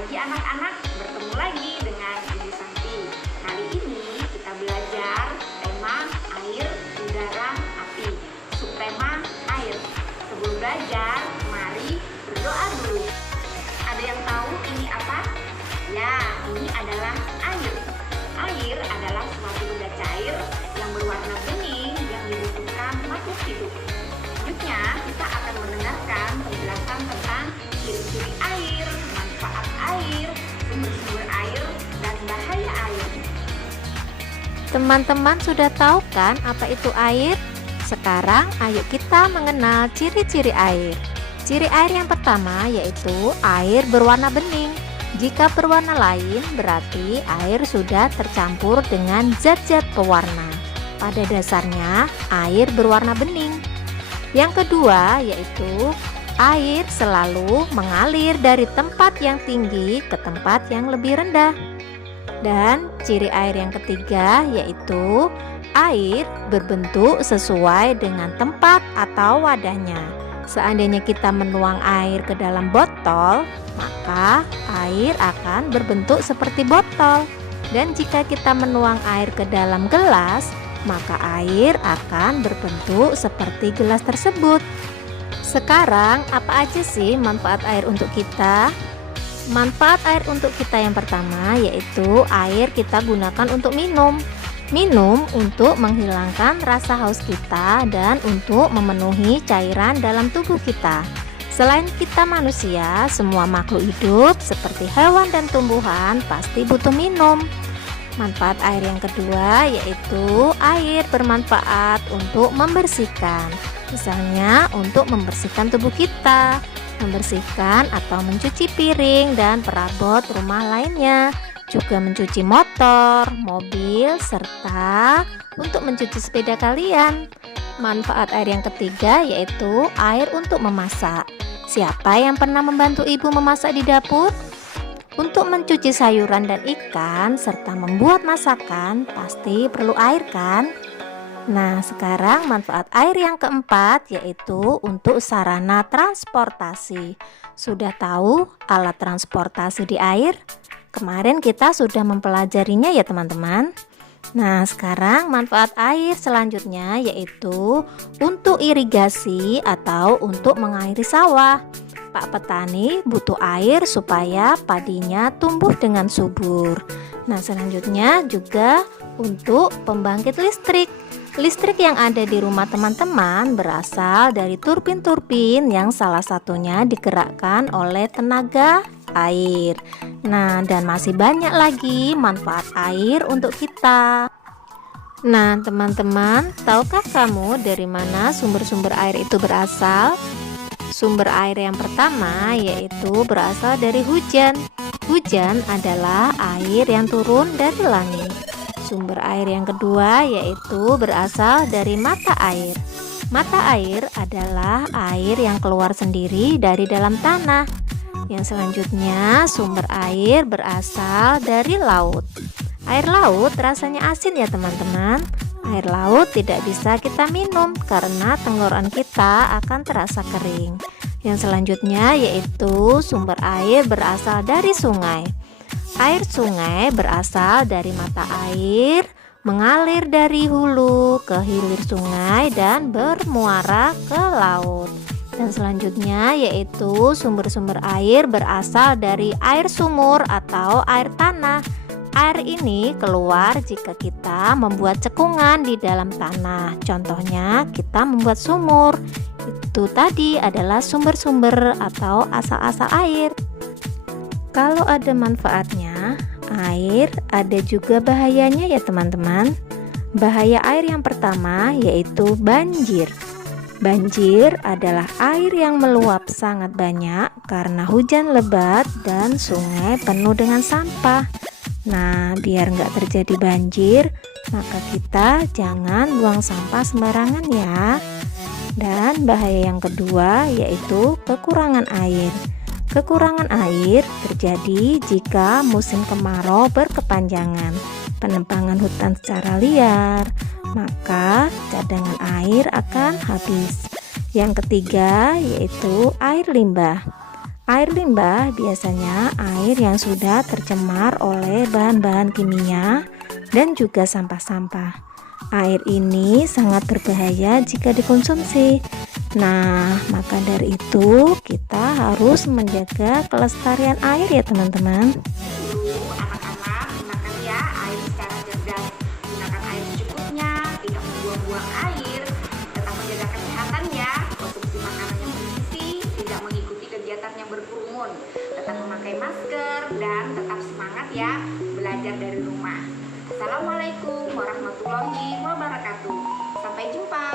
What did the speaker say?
pagi anak-anak, bertemu lagi dengan Ibu Santi. Kali ini kita belajar tema air, udara, api. Subtema air. Sebelum belajar, mari berdoa dulu. Ada yang tahu ini apa? Ya, ini adalah air. Air adalah suatu benda cair yang berwarna bening yang dibutuhkan makhluk hidup. Selanjutnya, kita akan mendengarkan penjelasan tentang ciri-ciri air, manfaat air, sumber-sumber air, dan bahaya air. Teman-teman sudah tahu kan apa itu air? Sekarang ayo kita mengenal ciri-ciri air. Ciri air yang pertama yaitu air berwarna bening. Jika berwarna lain berarti air sudah tercampur dengan zat-zat pewarna. Pada dasarnya air berwarna bening. Yang kedua yaitu air selalu mengalir dari tempat yang tinggi ke tempat yang lebih rendah. Dan ciri air yang ketiga yaitu air berbentuk sesuai dengan tempat atau wadahnya. Seandainya kita menuang air ke dalam botol, maka air akan berbentuk seperti botol. Dan jika kita menuang air ke dalam gelas, maka air akan berbentuk seperti gelas tersebut. Sekarang, apa aja sih manfaat air untuk kita? Manfaat air untuk kita yang pertama yaitu air kita gunakan untuk minum. Minum untuk menghilangkan rasa haus kita dan untuk memenuhi cairan dalam tubuh kita. Selain kita manusia, semua makhluk hidup seperti hewan dan tumbuhan pasti butuh minum. Manfaat air yang kedua yaitu air bermanfaat untuk membersihkan. Misalnya untuk membersihkan tubuh kita, membersihkan atau mencuci piring dan perabot rumah lainnya, juga mencuci motor, mobil, serta untuk mencuci sepeda kalian. Manfaat air yang ketiga yaitu air untuk memasak. Siapa yang pernah membantu ibu memasak di dapur? Untuk mencuci sayuran dan ikan serta membuat masakan pasti perlu air kan? Nah, sekarang manfaat air yang keempat yaitu untuk sarana transportasi. Sudah tahu alat transportasi di air? Kemarin kita sudah mempelajarinya ya teman-teman. Nah, sekarang manfaat air selanjutnya yaitu untuk irigasi atau untuk mengairi sawah. Pak petani butuh air supaya padinya tumbuh dengan subur. Nah, selanjutnya juga untuk pembangkit listrik. Listrik yang ada di rumah teman-teman berasal dari turbin-turbin yang salah satunya digerakkan oleh tenaga air. Nah, dan masih banyak lagi manfaat air untuk kita. Nah, teman-teman, tahukah kamu dari mana sumber-sumber air itu berasal? Sumber air yang pertama yaitu berasal dari hujan. Hujan adalah air yang turun dari langit. Sumber air yang kedua yaitu berasal dari mata air. Mata air adalah air yang keluar sendiri dari dalam tanah. Yang selanjutnya sumber air berasal dari laut. Air laut rasanya asin ya teman-teman. Air laut tidak bisa kita minum karena tenggorokan kita akan terasa kering. Yang selanjutnya yaitu sumber air berasal dari sungai. Air sungai berasal dari mata air, mengalir dari hulu ke hilir sungai dan bermuara ke laut. Dan selanjutnya yaitu sumber-sumber air berasal dari air sumur atau air tanah. Air ini keluar jika kita membuat cekungan di dalam tanah. Contohnya kita membuat sumur. Itu tadi adalah sumber-sumber atau asal-asal air. Kalau ada manfaatnya, air ada juga bahayanya ya teman-teman. Bahaya air yang pertama yaitu banjir. Banjir adalah air yang meluap sangat banyak karena hujan lebat dan sungai penuh dengan sampah. Nah, biar nggak terjadi banjir, maka kita jangan buang sampah sembarangan ya. Dan bahaya yang kedua yaitu kekurangan air. Kekurangan air terjadi jika musim kemarau berkepanjangan, penebangan hutan secara liar, maka cadangan air akan habis. Yang ketiga yaitu air limbah. Air limbah biasanya air yang sudah tercemar oleh bahan-bahan kimia dan juga sampah-sampah. Air ini sangat berbahaya jika dikonsumsi. Nah, maka dari itu kita harus menjaga kelestarian air ya teman-teman. Anak-anak, gunakan ya air secara cerdas. Gunakan air secukupnya, tidak membuang-buang air. Tetap menjaga kesehatan ya. Konsumsi makanan yang bergizi, tidak mengikuti kegiatan yang berkerumun. Tetap memakai masker dan tetap semangat ya belajar dari rumah. Assalamualaikum warahmatullahi wabarakatuh. Sampai jumpa.